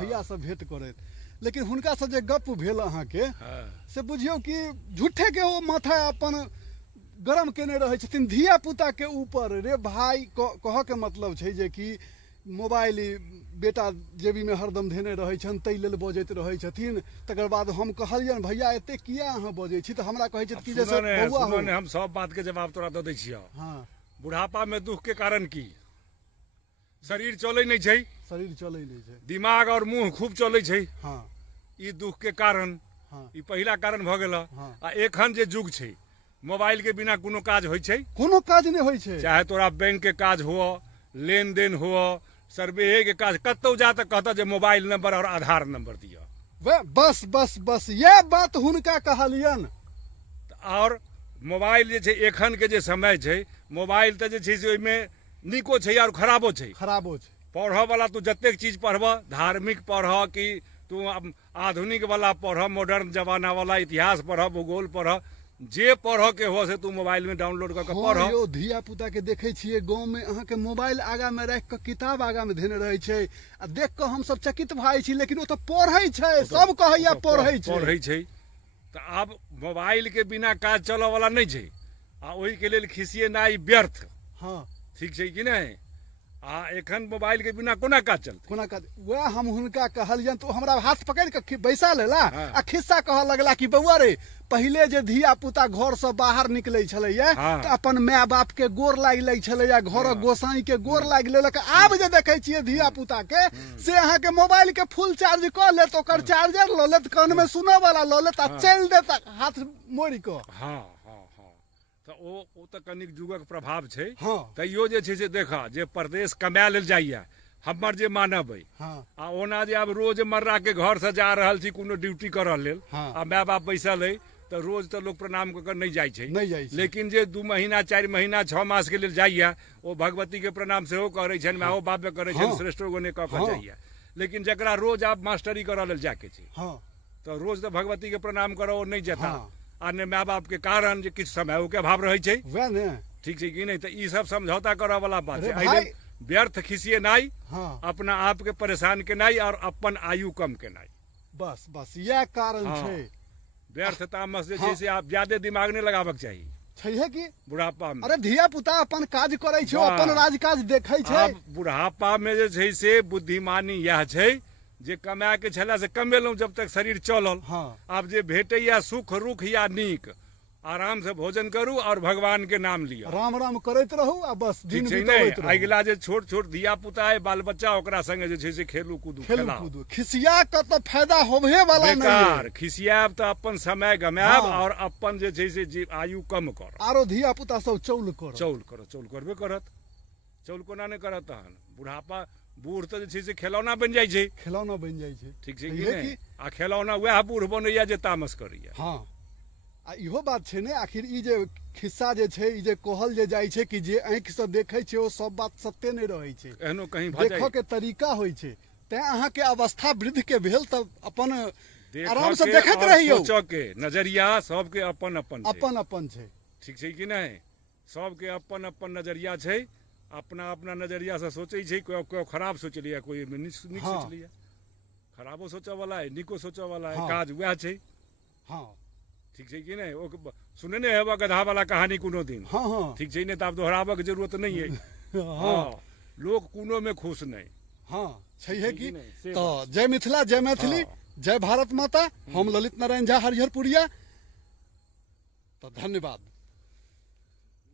भैया से भेंट करैत, लेकिन हुनका से जे गप भेल अहाँके से बुझियौ कि झूठे के ओ माथा अपन गरम केने रहै छथिन धिया पुता के ऊपर। रे भाई कह के मतलब छै जे कि मोबाइल बेटा जेबी में हरदम धेने रहै छन तै लेल बजैत रहै छथिन। तकर बाद हम कहलियन भैया एते किया अहाँ बजै छी, तऽ हमरा कहै छथि कि जैसे बौआ हो। हम सब बात के जवाब तोरा दऽ दै छियै। हाँ, बुढ़ापा में दुख के कारण की? शरीर चलै नहीं छै, शरीर चलै नहीं छै, दिमाग और मुंह खूब चलै छै। हाँ, ई दुख के कारण, हाँ, ई पहिला कारण भ गेल। हाँ। आ एखन जे युग छै, मोबाइल के बिना कोनो काज होइ छै? कोनो काज नहीं होइ छै। चाहे तोरा बैंक के काज हुआ, लेन देन हुआ, सर्वे के काज, कतौ जा तक कहता जे मोबाइल नंबर और आधार नंबर दिया। बस बस बस ये बात हुनका कहलियन। और मोबाइल जे छै एखन के जे समय छै, मोबाइल तऽ जे छै से ओहिमे नीको छै और खराबो छै। खराबो छै। पढ़ऽ वाला तू जतेक चीज पढ़बह, धार्मिक पढ़ह कि तू आधुनिक वाला पढ़, मॉडर्न जमाना वाला इतिहास पढ़, भूगोल पढ़, जे पढ़ के हो से तू मोबाइल में डाउनलोड करके पढ़। यो धिया पुता के देखे छियै गांव में अहाँ के मोबाइल आगा में रख के किताब आगा में धेने रहे छै, आ देख के हम सब चकित भाई छी, लेकिन ओ तो पढ़ै छै, सब कहैया पढ़ै छै। तऽ आब मोबाइल के बिना काज चलऽ वाला नहीं छै, आ ओहि के लेल खिसियेनाइ व्यर्थ। हाँ, ठीक छै कि नहीं? आ एखन मोबाइल के बिना कोना काज चलते? कोना काज? वह हम हुनका कहलियन तो हमरा हाथ पकड़ के बैसा लेला। हाँ। आ खिस्सा कह लगला कि बउआ रे, पहले जे धिया पुता घर से बाहर निकले छलैया हाँ। तो अपन माय बाप के गोर लाग ले छलैया, घर गोसाई के गोर लाग लेलक। आब जे देखे छियै धिया पुता के से अहाँ के मोबाइल के फुल चार्ज क लेत, ओकर चार्जर ल लेत, कान में सुनऽ वाला ल लेत, आ चल देत हाथ मोड़ के। हाँ हाँ हाँ, तो ओ तो कनिक जुगक प्रभाव छै। हाँ। तैयो जे छै से देखा जे परदेश कमाए लेल जाइया, हमर जे मानब है। हाँ। आ ओना जे आब रोज मर्रा के घर से जा रहल छी कोनो ड्यूटी करऽ लेल, हाँ। आ माय बाप बैसल है, तो रोज तो लोग प्रणाम कऽ नहीं जाइ छै। नहीं जाइ छै। लेकिन जे 2 महीना 4 महीना 6 मास के लेल जाइया, ओ भगवती के प्रणाम सेहो करै छनि, माओ बाप के करै छनि, श्रेष्ठो गुणे कऽ कऽ जाइया। लेकिन जकरा रोज आप मास्टरी करऽ लेल जाके छै, हाँ, तो रोज तो भगवती के प्रणाम करऽ ओ नहीं जेता। हाँ। आ ने माय बाप के कारण जे किछु समय के अभाव रहै छै। वह ने। ठीक छै कि नहीं? तो ई सब समझौता करऽ वाला बात अरे है। भाई। व्यर्थ खिसियेनाइ, हाँ। अपना आप के परेशान केनाइ और अपन आयु कम केनाइ, बस बस यह कारण हाँ। छै। व्यर्थ तामस जे हाँ। छै से आप ज्यादा दिमाग नहीं लगाबक चाही छै कि बुढ़ापा में। अरे धिया पुता अपन काज करे छै, अपन राजकाज देखै छै। आब बुढ़ापा में जे छै से बुद्धिमानी यह छै जे कमाए के छला से कमेलहुँ जब तक शरीर चलल। हाँ। आब जे भेटैया सुख रुख या नीक, आराम से भोजन करू और भगवान के नाम लिया, राम राम करैत रहू आ बस दिन ठीक छै बिताबैत नहीं? रहू। अगिला जे छोट छोट धिया पुता है, बाल बच्चा, ओकरा संगे जे छै से खेलू कूदू, खेलू खेलाऊ। कूदू, खिसिया के तो फायदा होबे वाला नहीं बेकार है। खिसियाब तो अपन समय गमाब, हाँ। और अपन जे छै से आयु कम कर। आरो धिया पुता सब चौल कर। चौल करो, चौल करबे करत। चौल कोना नहीं करत तहन? बुढ़ापा बूढ़ तो जे छै से खिलौना बन जाइ छै। खिलौना बन जाइ छै। ठीक छै कि इहे नहीं? कि आ खिलौना वह बूढ़ बनैया जे तामस करैया। हाँ, आ इहो बात छै ने, आखिर ई जे खिस्सा जे छै, ई जे कहल जे जाइ छै कि जे आँखि से देखै छै ओ सब बात सत्य नहीं रहै छै। एहनो कहीं भऽ देखऽ जाइ के तरीका होइ छै। तैं अहाँ के अवस्था वृद्ध के भेल तब अपन देखऽ आराम से के देखैत और रहियौ। सोचऽ के नजरिया सबके अपन अपन छै। अपन अपन छै। ठीक छै कि नहीं? सबके अपन अपन नजरिया छै, अपना अपना नजरिया से सोचै छै। कोई खराब सोच लिया, कोई नीक हाँ। सोच लिया। खराबो सोचऽ वाला है, नीको सोचऽ वाला है, हाँ। काज वह छै। हाँ ठीक छै कि नहीं? ओ सुनने हेबा गधा वाला कहानी कोनो दिन? हाँ हाँ ठीक छै ने? तो आब दोहराबऽ के जरूरत नहीं है। हाँ, लोग कोनो में खुश नहीं। हाँ छै कि? नहीं, से तो जय मिथिला, जय मैथिली, जय भारत माता। हम ललित नारायण झा, हरिहरपुरिया। तो धन्यवाद।